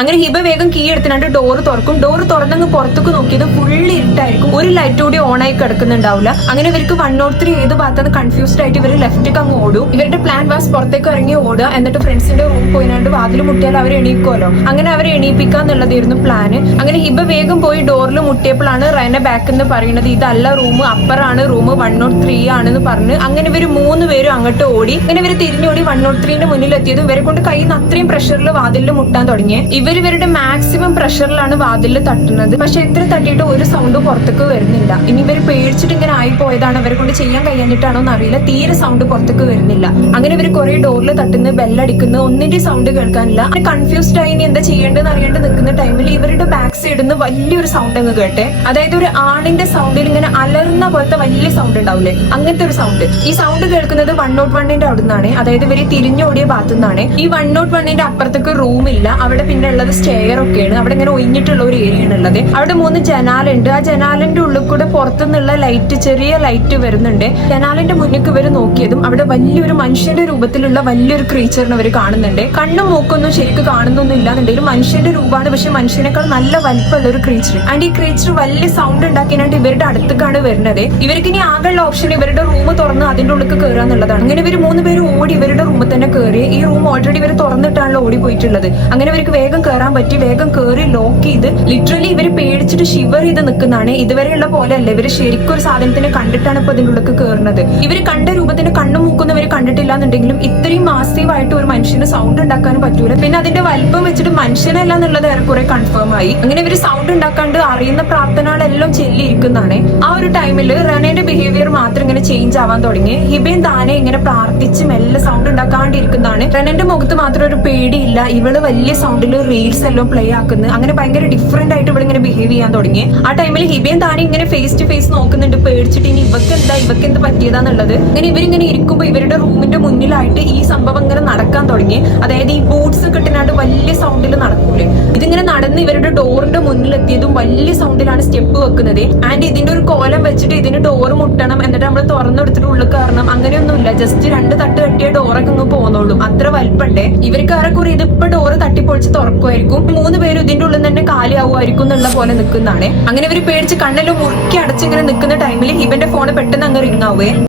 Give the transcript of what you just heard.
അങ്ങനെ ഹിബ വേഗം കീ എടുത്തിട്ട് ഡോറ് തുറക്കും. ഡോറ് തുറന്നങ്ങ് പുറത്തേക്ക് നോക്കിയത് ഫുള്ളി ഇരുട്ടായിരിക്കും. ഒരു ലൈറ്റ് കൂടി ഓൺ ആയി കിടക്കുന്നുണ്ടാവില്ല. അങ്ങനെ ഇവർക്ക് 103 ഏത് ഭാഗത്താണ് കൺഫ്യൂസ്ഡ് ആയിട്ട് ഇവർ ലെഫ്റ്റ് അങ്ങ് ഓടും. ഇവരുടെ പ്ലാൻ വാസ് പുറത്തേക്ക് ഇറങ്ങി ഓടുക, എന്നിട്ട് ഫ്രണ്ട്സിന്റെ റൂം പോയിനാണ്ട് വാതിൽ മുട്ടിയാൽ അവർ എണീക്കുമല്ലോ. അങ്ങനെ അവരെ എണീപ്പിക്കാന്നുള്ളതായിരുന്നു പ്ലാന്. അങ്ങനെ ഹിബ വേഗം പോയി ഡോറിൽ മുട്ടിയപ്പോഴാണ് റെന ബാക്ക് എന്ന് പറയുന്നത് ഇതല്ല റൂം, അപ്പറാണ് റൂം, 103 ആണെന്ന് പറഞ്ഞ്. അങ്ങനെ ഇവർ 3 പേരും അങ്ങോട്ട് ഓടി. അങ്ങനെ ഇവർ തിരിഞ്ഞോടി 103ന്റെ മുന്നിൽ എത്തിയതും ഇവരെ കൊണ്ട് കയ്യിൽ നിന്ന് അത്രയും പ്രഷറിൽ വാതിലിൽ മുട്ടാൻ തുടങ്ങി. ഇവരുടെ മാക്സിമം പ്രഷറിലാണ് വാതിലിൽ തട്ടുന്നത്. പക്ഷെ എത്ര തട്ടിയിട്ട് ഒരു സൗണ്ട് പുറത്തേക്ക് വരുന്നില്ല. ഇനി ഇവർ പേടിച്ചിട്ട് ഇങ്ങനെ ആയി പോയതാണ്, അവരെ കൊണ്ട് ചെയ്യാൻ കഴിയാഞ്ഞിട്ടാണോ എന്നറിയില്ല. തീരെ സൗണ്ട് പുറത്തേക്ക് വരുന്നില്ല. അങ്ങനെ ഇവർ കുറെ ഡോറിൽ തട്ടുന്നു, ബെല്ലടിക്കുന്നു, ഒന്നിന്റെ സൗണ്ട് കേൾക്കാനില്ല. കൺഫ്യൂസ്ഡ് ആയി ഇനി എന്താ ചെയ്യേണ്ടതെന്ന് അറിയാണ്ട് നിൽക്കുന്ന ടൈമിൽ ഇവരുടെ ബാക്ക് സൈഡിൽ നിന്ന് വലിയൊരു സൗണ്ട് അങ്ങ് കേട്ടെ. അതായത് ഒരു ആണിന്റെ സൗണ്ടിൽ ഇങ്ങനെ അലർന്ന പോലത്തെ വലിയ സൗണ്ട് ഉണ്ടാവില്ലേ, അങ്ങനത്തെ ഒരു സൗണ്ട്. ഈ സൗണ്ട് കേൾക്കുന്നത് 101ന്റെ അവിടെ നിന്നാണ്, അതായത് ഇവര് തിരിഞ്ഞോടിയ ഭാഗത്തു നിന്നാണ്. ഈ 101ന്റെ അപ്പുറത്തേക്ക് റൂമില്ല, അവിടെ പിന്നെ ഉള്ളത് സ്റ്റെയർ ഒക്കെയാണ്. അവിടെ ഇങ്ങനെ ഒഴിഞ്ഞിട്ടുള്ള ഒരു ഏരിയ ആണ് ഉള്ളത്. അവിടെ 3 ജനാലുണ്ട്. ആ ജനാലിന്റെ ഉള്ളിൽ കൂടെ പുറത്തുനിന്നുള്ള ലൈറ്റ്, ചെറിയ ലൈറ്റ് വരുന്നുണ്ട്. ജനാലിന്റെ മുന്നിലേക്ക് ഇവര് നോക്കിയതും അവിടെ വലിയൊരു മനുഷ്യന്റെ രൂപത്തിലുള്ള വലിയൊരു ക്രീച്ചറിനെ അവർ കാണുന്നുണ്ട്. കണ്ണും മൂക്കൊന്നും ശരിക്കും കാണുന്നൊന്നും ഇല്ലാന്നുണ്ടെങ്കിലും മനുഷ്യന്റെ രൂപമാണ്, പക്ഷെ മനുഷ്യനേക്കാൾ നല്ല വലിപ്പമുള്ള ഒരു ക്രീച്ചർ. ആൻഡ് ഈ ക്രീച്ചർ വലിയ സൗണ്ട് ഉണ്ടാക്കിയാണ്ട് ഇവരുടെ അടുത്തേക്കാണ് വരുന്നത്. ഇവർക്ക് ഇനി ആകെയുള്ള ഓപ്ഷൻ ഇവരുടെ റൂം തുറന്ന് അതിന്റെ ഉള്ളിൽ കയറുക എന്നുള്ളതാണ്. അങ്ങനെ ഇവർ 3 പേര് ഓടി ഇവരുടെ റൂമിൽ തന്നെ കയറി. ഈ റൂം ഓൾറെഡി ഇവർ തുറന്നിട്ടാണല്ലോ ഓടി പോയിട്ടുള്ളത്. അങ്ങനെ ഇവർക്ക് വേഗം കയറാൻ പറ്റി. വേഗം കയറി ലോക്ക് ചെയ്ത് ലിറ്ററലി ഇവര് പേടിച്ചിട്ട് ഷിവർ ചെയ്ത് നിൽക്കുന്നതാണ്. ഇതുവരെയുള്ള പോലെ അല്ല, ഇവര് ശരിക്കും ഒരു സാധനത്തിനെ കണ്ടിട്ടാണ് ഇപ്പൊ അതിന്റെ ഉള്ളിൽ കയറുന്നത്. ഇവര് കണ്ട രൂപത്തിന് കണ്ണും മൂക്കൊന്നും ഇവര് കണ്ടിട്ടില്ല എന്നുണ്ടെങ്കിലും ഇത്രയും മാസീവായിട്ട് ഒരു മനുഷ്യന് സൗണ്ട് ഉണ്ടാക്കാനും പറ്റൂല. പിന്നെ അതിന്റെ വലിപ്പം വെച്ചിട്ട് മനുഷ്യനല്ല എന്നുള്ളത് ഏറെക്കുറെ കൺഫേം ആയി. അങ്ങനെ ഇവര് സൗണ്ട് ഉണ്ടാക്കാണ്ട് അറിയുന്ന പ്രാർത്ഥനകളെല്ലാം ചെല്ലിയിരിക്കുന്നതാണ്. ആ ഒരു ടൈമിൽ റെനയുടെ ബിഹേവിയർ മാത്രം ഇങ്ങനെ ചേഞ്ച് ആവാൻ തുടങ്ങി. ഹിബയും താനെ ഇങ്ങനെ പ്രാർത്ഥിച്ച് മെല്ലെ സൗണ്ട് ഉണ്ടാക്കാണ്ടിരിക്കുന്നതാണ്. റെനന്റെ മുഖത്ത് മാത്രം ഒരു പേടിയില്ല. ഇവള് വലിയ സൗണ്ടിൽ റീൽസ് എല്ലാം പ്ലേ ആക്കുന്നത്. അങ്ങനെ ഭയങ്കര ഡിഫറെന്റ് ആയിട്ട് ഇവിടെ ഇങ്ങനെ ബിഹേവ് ചെയ്യാൻ തുടങ്ങി. ആ ടൈമിൽ ഹിബയും താനെ ഇങ്ങനെ ഫേസ് ടു ഫേസ് നോക്കുന്നുണ്ട്, പേടിച്ചിട്ട് ഇനി ഇവക്ക് എന്ത് പറ്റിയതാന്നുള്ളത്. അങ്ങനെ ഇവരിങ്ങനെ ഇരിക്കുമ്പോൾ ഇവരുടെ റൂമിന്റെ മുന്നിലായിട്ട് ഈ സംഭവം ഇങ്ങനെ നടക്കാൻ തുടങ്ങി. അതായത് ഈ ബൂട്ട്സ് കിട്ടുന്നാണ്ട് വലിയ സൗണ്ടിൽ നടക്കൂലേ, ഇതിങ്ങനെ നടന്ന് ഇവരുടെ ഡോറിന്റെ മുന്നിലെത്തിയതും വലിയ സൗണ്ടിലാണ് സ്റ്റെപ്പ് വെക്കുന്നത്. ആൻഡ് ഇതിന്റെ ഒരു കോലം വെച്ചിട്ട് ഇതിന് ഡോറ് മുട്ടണം, എന്നിട്ട് നമ്മൾ തുറന്നെടുത്തിട്ട് ഉള്ളിൽ കയറണം, അങ്ങനെയൊന്നുമില്ല. ജസ്റ്റ് 2 തട്ട് കെട്ടിയ ഡോറൊക്കെ അങ്ങ് പോന്നോളും, അത്ര വലിപ്പണ്ടേ. ഇവർക്ക് ഏറെക്കുറെ ഇതിപ്പോ ഡോറ് തട്ടിപ്പൊളിച്ച് തുറക്കുമായിരിക്കും. 3 പേരും ഇതിന്റെ ഉള്ളിൽ തന്നെ കാലിയാവുമായിരിക്കും എന്നുള്ള പോലെ നിൽക്കുന്നതാണ്. അങ്ങനെ ഇവര് പേടിച്ച് കണ്ണെല്ലാം മുറുക്കി അടച്ചിങ്ങനെ നിൽക്കുന്ന ടൈമിൽ ഹിബന്റെ ഫോണ് പെട്ടെന്ന് അങ്ങ് റിംഗ് ആവുകയെ.